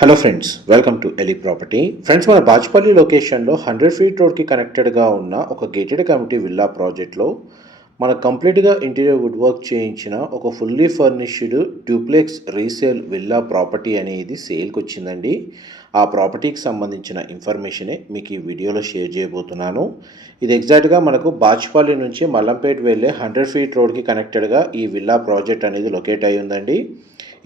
Hello friends, welcome to ఎలి property. Friends, మన బాచ్పల్లి లొకేషన్లో 100 ఫీట్ రోడ్కి కనెక్టెడ్గా ఉన్న ఒక గేటెడ్ కమ్యూనిటీ విల్లా ప్రాజెక్ట్లో మన కంప్లీట్గా ఇంటీరియర్ వుడ్ వర్క్ చేయించిన ఒక fully furnished duplex resale villa property అనేది సేల్కి వచ్చిందండి. ఆ ప్రాపర్టీకి సంబంధించిన ఇన్ఫర్మేషనే మీకు ఈ వీడియోలో షేర్ చేయబోతున్నాను. ఇది ఎగ్జాక్ట్గా మనకు బాచ్పల్లి నుంచి మల్లంపేట్ వెళ్ళే 100 ఫీట్ రోడ్కి కనెక్టెడ్గా ఈ విల్లా ప్రాజెక్ట్ అనేది లొకేట్ అయి ఉందండి.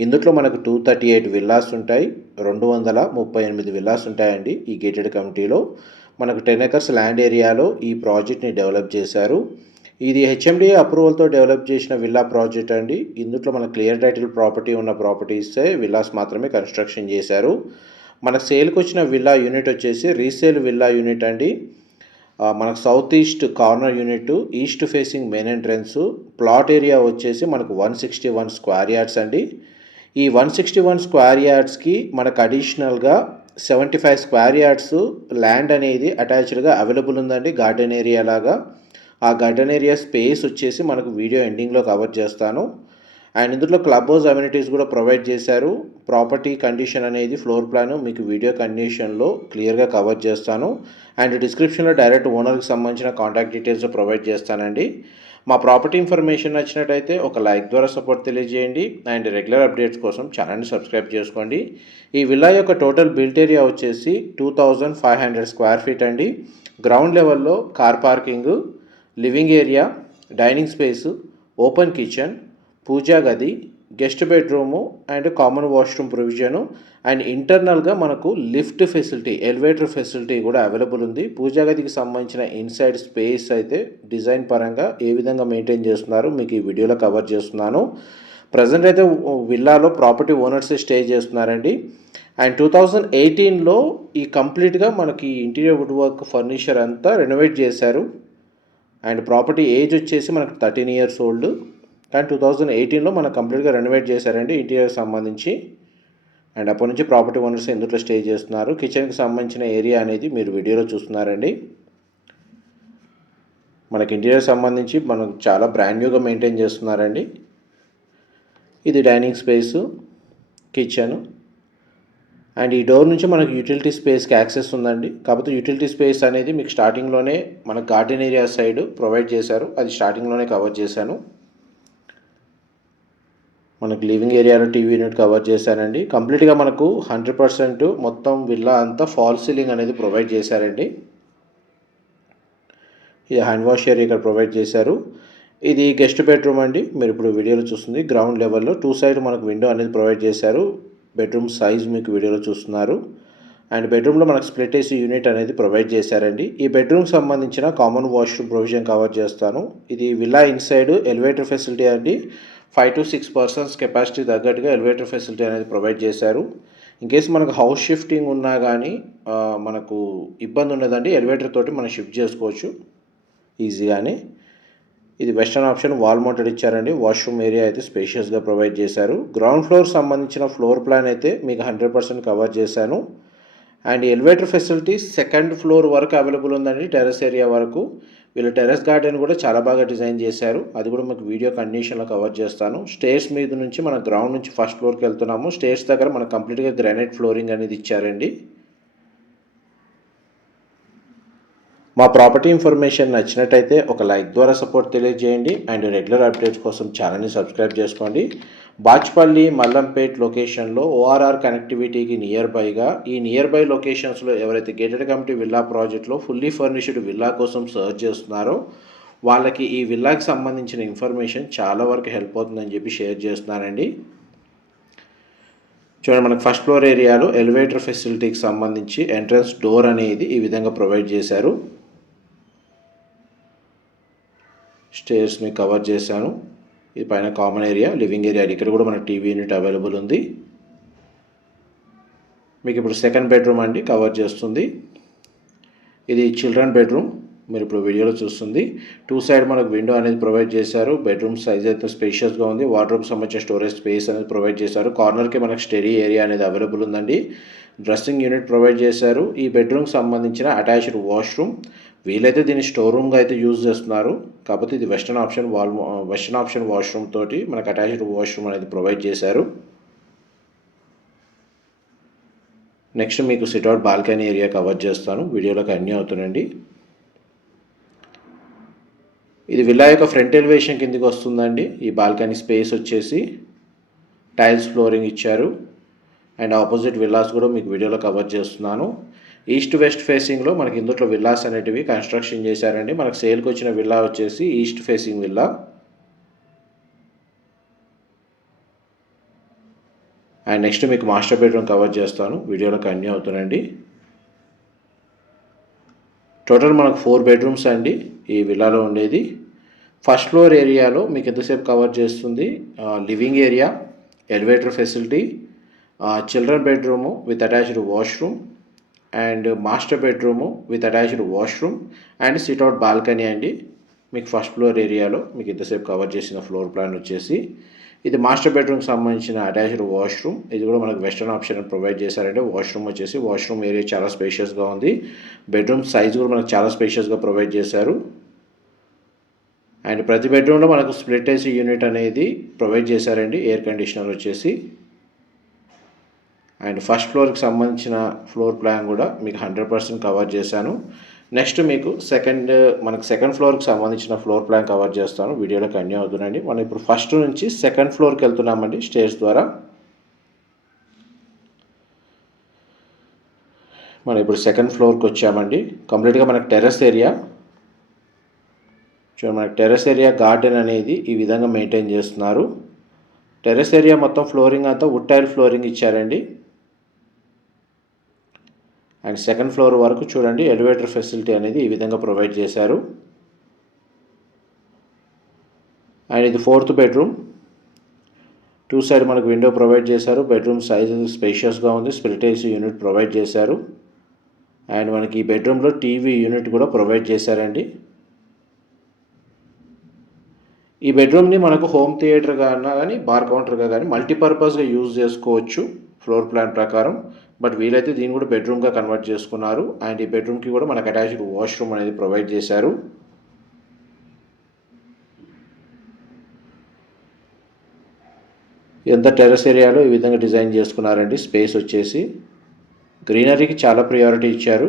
ఇందులో మనకు 238 విల్లాస్ ఉంటాయి, 238 విల్లాస్ ఉంటాయండి. ఈ గేటెడ్ కమ్యూనిటీలో మనకు 10 ఎకర్స్ ల్యాండ్ ఏరియాలో ఈ ప్రాజెక్ట్ని డెవలప్ చేశారు. ఇది హెచ్ఎండిఏ అప్రూవల్తో డెవలప్ చేసిన విల్లా ప్రాజెక్ట్ అండి. ఇందులో మనకు క్లియర్ టైటిల్ ప్రాపర్టీ ఉన్న ప్రాపర్టీసే విల్లాస్ మాత్రమే కన్స్ట్రక్షన్ చేశారు. మనకు సేల్కి వచ్చిన విల్లా యూనిట్ వచ్చేసి రీసేల్ విల్లా యూనిట్ అండి. మనకు south east corner unit, east facing main entrance, plot area వచ్చేసి మనకు 161 స్క్వేర్ యార్డ్స్ అండి. ఈ 161 స్క్వేర్ యార్డ్స్కి మనకు అడిషనల్గా 75 స్క్వేర్ యార్డ్స్ ల్యాండ్ అనేది అటాచ్డ్గా అవైలబుల్ ఉందండి, గార్డెన్ ఏరియా లాగా. ఆ గార్డెన్ ఏరియా స్పేస్ వచ్చేసి మనకు వీడియో ఎండింగ్లో కవర్ చేస్తాను. అండ్ ఇందులో క్లబ్ హౌస్ అమ్యూనిటీస్ కూడా ప్రొవైడ్ చేశారు. ప్రాపర్టీ కండిషన్ అనేది ఫ్లోర్ ప్లాన్ మీకు వీడియో కండిషన్లో క్లియర్గా కవర్ చేస్తాను. అండ్ డిస్క్రిప్షన్లో డైరెక్ట్ ఓనర్కి సంబంధించిన కాంటాక్ట్ డీటెయిల్స్ ప్రొవైడ్ చేస్తానండి. మా ప్రాపర్టీ ఇన్ఫర్మేషన్ నచ్చినట్టయితే ఒక లైక్ ద్వారా సపోర్ట్ తెలియజేయండి. అండ్ రెగ్యులర్ అప్డేట్స్ కోసం ఛానల్ని సబ్స్క్రైబ్ చేసుకోండి. ఈ విల్లా యొక్క టోటల్ బిల్ట్ ఏరియా వచ్చేసి 2500 స్క్వేర్ ఫీట్ అండి. గ్రౌండ్ లెవెల్లో car parking, living area, dining space, open kitchen, puja గది, guest bedroom and common washroom provision and ఇంటర్నల్గా మనకు లిఫ్ట్ ఫెసిలిటీ, ఎలివేటర్ ఫెసిలిటీ కూడా అవైలబుల్ ఉంది. పూజా గదికి సంబంధించిన ఇన్సైడ్ స్పేస్ అయితే డిజైన్ పరంగా ఏ విధంగా మెయింటైన్ చేస్తున్నారు మీకు ఈ వీడియోలో కవర్ చేస్తున్నాను. ప్రజెంట్ అయితే విల్లాలో ప్రాపర్టీ ఓనర్స్ స్టే చేస్తున్నారండి. అండ్ 2018లో ఈ కంప్లీట్గా మనకి ఇంటీరియర్ వుడ్ వర్క్ ఫర్నిచర్ అంతా రెనోవేట్ చేశారు. అండ్ ప్రాపర్టీ ఏజ్ వచ్చేసి మనకు 13 ఇయర్స్ ఓల్డ్. కానీ 2018లో మనకు కంప్లీట్గా రెనోవేట్ చేశారండి ఇంటీరియర్ సంబంధించి. అండ్ అప్పటి నుంచి ప్రాపర్టీ ఓనర్స్ ఇందులో స్టే చేస్తున్నారు. కిచెన్కి సంబంధించిన ఏరియా అనేది మీరు వీడియోలో చూస్తున్నారండి. మనకి ఇంటీరియర్ సంబంధించి మనకు చాలా బ్రాండ్ న్యూగా మెయింటైన్ చేస్తున్నారండి. ఇది డైనింగ్ స్పేసు, కిచెన్ అండ్ ఈ డోర్ నుంచి మనకు యూటిలిటీ స్పేస్కి యాక్సెస్ ఉందండి. కాకపోతే యూటిలిటీ స్పేస్ అనేది మీకు స్టార్టింగ్లోనే మన గార్డెన్ ఏరియా సైడ్ ప్రొవైడ్ చేశారు, అది స్టార్టింగ్లోనే కవర్ చేశాను. మనకు లివింగ్ ఏరియాలో టీవీ యూనిట్ కవర్ చేశారండి. కంప్లీట్గా మనకు 100% మొత్తం విల్లా అంతా ఫాల్ సీలింగ్ అనేది ప్రొవైడ్ చేశారండి. ఇది హ్యాండ్ వాష్ ఏరియా ఇక్కడ ప్రొవైడ్ చేశారు. ఇది గెస్ట్ బెడ్రూమ్ అండి. మీరు ఇప్పుడు వీడియోలో చూస్తుంది గ్రౌండ్ లెవెల్లో 2 సైడ్ మనకు విండో అనేది ప్రొవైడ్ చేశారు. బెడ్రూమ్ సైజ్ మీకు వీడియోలో చూస్తున్నారు. అండ్ బెడ్రూమ్లో మనకు స్ప్లిట్ ఏసీ యూనిట్ అనేది ప్రొవైడ్ చేశారండి. ఈ బెడ్రూమ్కి సంబంధించిన కామన్ వాష్రూమ్ ప్రొవిజన్ కవర్ చేస్తాను. ఇది విల్లా ఇన్సైడ్ ఎలివేటర్ ఫెసిలిటీ అండి. 5 to 6 పర్సన్స్ కెపాసిటీ తగ్గట్టుగా ఎలివేటర్ ఫెసిలిటీ అనేది ప్రొవైడ్ చేశారు. ఇన్కేస్ మనకు హౌస్ షిఫ్టింగ్ ఉన్నా కానీ మనకు ఇబ్బంది ఉండదండి, ఎలివేటర్ తోటి మనం షిఫ్ట్ చేసుకోవచ్చు ఈజీగానే. ఇది వెస్టర్న్ ఆప్షన్ వాల్ మౌంటెడ్ ఇచ్చారండి. వాష్రూమ్ ఏరియా అయితే స్పేషియస్గా ప్రొవైడ్ చేశారు. గ్రౌండ్ ఫ్లోర్ సంబంధించిన ఫ్లోర్ ప్లాన్ అయితే మీకు 100% కవర్ చేశాను. And elevator facility second floor వరకు అవైలబుల్ ఉందండి, టెర్రస్ ఏరియా వరకు. వీళ్ళు టెర్రస్ గార్డెన్ కూడా చాలా బాగా డిజైన్ చేశారు, అది కూడా మీకు వీడియో కండిషన్లో కవర్ చేస్తాను. స్టేర్స్ మీద నుంచి మన గ్రౌండ్ నుంచి ఫస్ట్ ఫ్లోర్కి వెళ్తున్నాము. స్టేర్స్ దగ్గర మనకు కంప్లీట్గా గ్రానైట్ ఫ్లోరింగ్ అనేది ఇచ్చారండి. మా ప్రాపర్టీ ఇన్ఫర్మేషన్ నచ్చినట్టయితే ఒక లైక్ ద్వారా సపోర్ట్ తెలియజేయండి. అండ్ రెగ్యులర్ అప్డేట్స్ కోసం ఛానల్ని సబ్స్క్రైబ్ చేసుకోండి. బాచ్పల్లి మల్లంపేట్ లొకేషన్లో ఓఆర్ఆర్ కనెక్టివిటీకి ఈ నియర్ బై లొకేషన్స్లో ఎవరైతే గేటెడ్ కమ్యూనిటీ విల్లా ప్రాజెక్ట్లో ఫుల్లీ ఫర్నిష్డ్ విల్లా కోసం సర్చ్ చేస్తున్నారో వాళ్ళకి ఈ విల్లాకి సంబంధించిన ఇన్ఫర్మేషన్ చాలా వరకు హెల్ప్ అవుతుందని చెప్పి షేర్ చేస్తున్నానండి. చూడండి, మనకు ఫస్ట్ ఫ్లోర్ ఏరియాలో ఎలివేటర్ ఫెసిలిటీకి సంబంధించి ఎంట్రన్స్ డోర్ అనేది ఈ విధంగా ప్రొవైడ్ చేశారు. స్టేర్స్ని కవర్ చేశాను. ఇది పైన కామన్ ఏరియా, లివింగ్ ఏరియా, ఇక్కడ కూడా మనకు టీవీ యూనిట్ అవైలబుల్ ఉంది. మీకు ఇప్పుడు సెకండ్ బెడ్రూమ్ అండి కవర్ చేస్తుంది. ఇది చిల్డ్రన్ బెడ్రూమ్, మీరు ఇప్పుడు వీడియోలో చూస్తుంది. 2 సైడ్ మనకు విండో అనేది ప్రొవైడ్ చేశారు. బెడ్రూమ్ సైజ్ అయితే స్పేషియస్గా ఉంది. వార్డ్రోబ్ సంబంధించిన స్టోరేజ్ స్పేస్ అనేది ప్రొవైడ్ చేశారు. కార్నర్కి మనకు స్టడీ ఏరియా అనేది అవైలబుల్ ఉందండి. డ్రెస్సింగ్ యూనిట్ ప్రొవైడ్ చేశారు. ఈ బెడ్రూమ్కి సంబంధించిన అటాచ్డ్ వాష్రూమ్, వీలైతే దీన్ని స్టోర్ రూమ్గా అయితే యూజ్ చేస్తున్నారు. కాకపోతే ఇది వెస్టర్న్ ఆప్షన్ వాష్రూమ్ తోటి మనకు అటాచ్డ్ వాష్రూమ్ అనేది ప్రొవైడ్ చేశారు. నెక్స్ట్ మీకు సిట్అవుట్ బాల్కనీ ఏరియా కవర్ చేస్తాను, వీడియోలోకి అన్నీ అవుతుందండి. ఇది విల్లా యొక్క ఫ్రంట్ ఎలివేషన్ కిందకి వస్తుందండి. ఈ బాల్కనీ స్పేస్ వచ్చేసి టైల్స్ ఫ్లోరింగ్ ఇచ్చారు. అండ్ ఆపోజిట్ విల్లాస్ కూడా మీకు వీడియోలో కవర్ చేస్తున్నాను. ఈస్ట్ వెస్ట్ ఫేసింగ్లో మనకి ఇందులో విల్లాస్ అనేటివి కన్స్ట్రక్షన్ చేశారండి. మనకు సేల్కి వచ్చిన విల్లా వచ్చేసి east facing villa. And next మీకు మాస్టర్ బెడ్రూమ్ కవర్ చేస్తాను, వీడియోలోకి అన్నీ అవుతుందండి. టోటల్ మనకు 4 బెడ్రూమ్స్ అండి ఈ విల్లాలో ఉండేది. ఫస్ట్ ఫ్లోర్ ఏరియాలో మీకు ఎంతసేపు కవర్ చేస్తుంది, living area, elevator facility, children bedroom with attached washroom, and master bedroom with attached washroom and sit-out balcony అండి. మీకు ఫస్ట్ ఫ్లోర్ ఏరియాలో మీకు ఇంతసేపు కవర్ చేసిన ఫ్లోర్ ప్లాన్ వచ్చేసి ఇది మాస్టర్ బెడ్రూమ్కి సంబంధించిన అటాచ్డ్ వాష్రూమ్. ఇది కూడా మనకు వెస్టర్న్ ఆప్షన్ ప్రొవైడ్ చేశారంటే వాష్రూమ్ ఏరియా చాలా స్పేషియస్గా ఉంది. బెడ్రూమ్ సైజ్ కూడా మనకు చాలా స్పేషియస్గా ప్రొవైడ్ చేశారు. అండ్ ప్రతి బెడ్రూమ్లో మనకు స్ప్లిట్ ఏసీ యూనిట్ అనేది ప్రొవైడ్ చేశారండి, ఎయిర్ కండిషనర్ వచ్చేసి. అండ్ ఫస్ట్ ఫ్లోర్కి సంబంధించిన ఫ్లోర్ ప్లాన్ కూడా మీకు 100% కవర్ చేశాను. నెక్స్ట్ మీకు సెకండ్ ఫ్లోర్కి సంబంధించిన ఫ్లోర్ ప్లాన్ కవర్ చేస్తాను, వీడియోలో కంటిన్యూ అవుతుందండి. మనం ఇప్పుడు ఫస్ట్ నుంచి సెకండ్ ఫ్లోర్కి వెళ్తున్నామండి స్టేర్స్ ద్వారా. మనం ఇప్పుడు సెకండ్ ఫ్లోర్కి వచ్చామండి. కంప్లీట్గా మనకు టెర్రస్ ఏరియా చూడండి. మనకు టెర్రస్ ఏరియా గార్డెన్ అనేది ఈ విధంగా మెయింటైన్ చేస్తున్నారు. టెర్రస్ ఏరియా మొత్తం ఫ్లోరింగ్ అంతా వుడ్ టైల్ ఫ్లోరింగ్ ఇచ్చారండి. అండ్ సెకండ్ ఫ్లోర్ వరకు చూడండి ఎలివేటర్ ఫెసిలిటీ అనేది ఈ విధంగా ప్రొవైడ్ చేశారు. అండ్ ఇది 4th బెడ్రూమ్. 2 సైడ్ మనకు విండో ప్రొవైడ్ చేశారు. బెడ్రూమ్ సైజ్ స్పేషియస్గా ఉంది. స్ప్లిట్ ఏసీ యూనిట్ ప్రొవైడ్ చేశారు. అండ్ మనకి ఈ బెడ్రూమ్లో టీవీ యూనిట్ కూడా ప్రొవైడ్ చేశారండి. ఈ బెడ్రూమ్ని మనకు హోమ్ థియేటర్గా కానీ బార్ కౌంటర్గా కానీ మల్టీపర్పస్గా యూజ్ చేసుకోవచ్చు ఫ్లోర్ ప్లాన్ ప్రకారం. బట్ వీలైతే దీన్ని కూడా బెడ్రూమ్గా కన్వర్ట్ చేసుకున్నారు. అండ్ ఈ బెడ్రూమ్కి కూడా మనకు అటాచ్డ్ వాష్రూమ్ అనేది ప్రొవైడ్ చేశారు. ఎంత టెర్రస్ ఏరియాలో ఈ విధంగా డిజైన్ చేసుకున్నారండి. స్పేస్ వచ్చేసి గ్రీనరీకి చాలా ప్రియారిటీ ఇచ్చారు.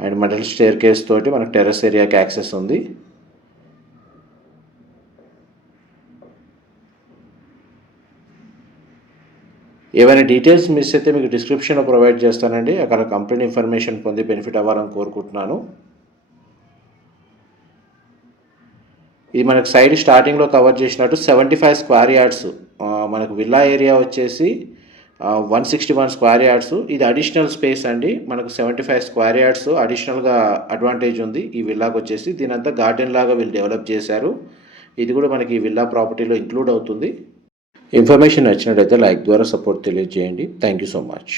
అండ్ మెటల్ స్టేర్ కేస్ తోటి మనకు టెర్రస్ ఏరియాకి యాక్సెస్ ఉంది. ఏవైనా డీటెయిల్స్ మిస్ అయితే మీకు డిస్క్రిప్షన్లో ప్రొవైడ్ చేస్తానండి. అక్కడ కంప్లీట్ ఇన్ఫర్మేషన్ పొంది బెనిఫిట్ అవ్వాలని కోరుకుంటున్నాను. ఇది మనకు సైడ్ స్టార్టింగ్లో కవర్ చేసినట్టు 75 స్క్వేర్ యార్డ్స్. మనకు విల్లా ఏరియా వచ్చేసి 161 స్క్వేర్ యార్డ్స్. ఇది అడిషనల్ స్పేస్ అండి. మనకు 75 స్క్వేర్ యార్డ్స్ అడిషనల్గా అడ్వాంటేజ్ ఉంది ఈ విల్లాకి వచ్చేసి. దీనంతా గార్డెన్ లాగా వీళ్ళు డెవలప్ చేశారు. ఇది కూడా మనకి ఈ విల్లా ప్రాపర్టీలో ఇంక్లూడ్ అవుతుంది. ఇన్ఫర్మేషన్ నచ్చినట్లయితే లైక్ ద్వారా సపోర్ట్ తెలియజేయండి. Thank you so much.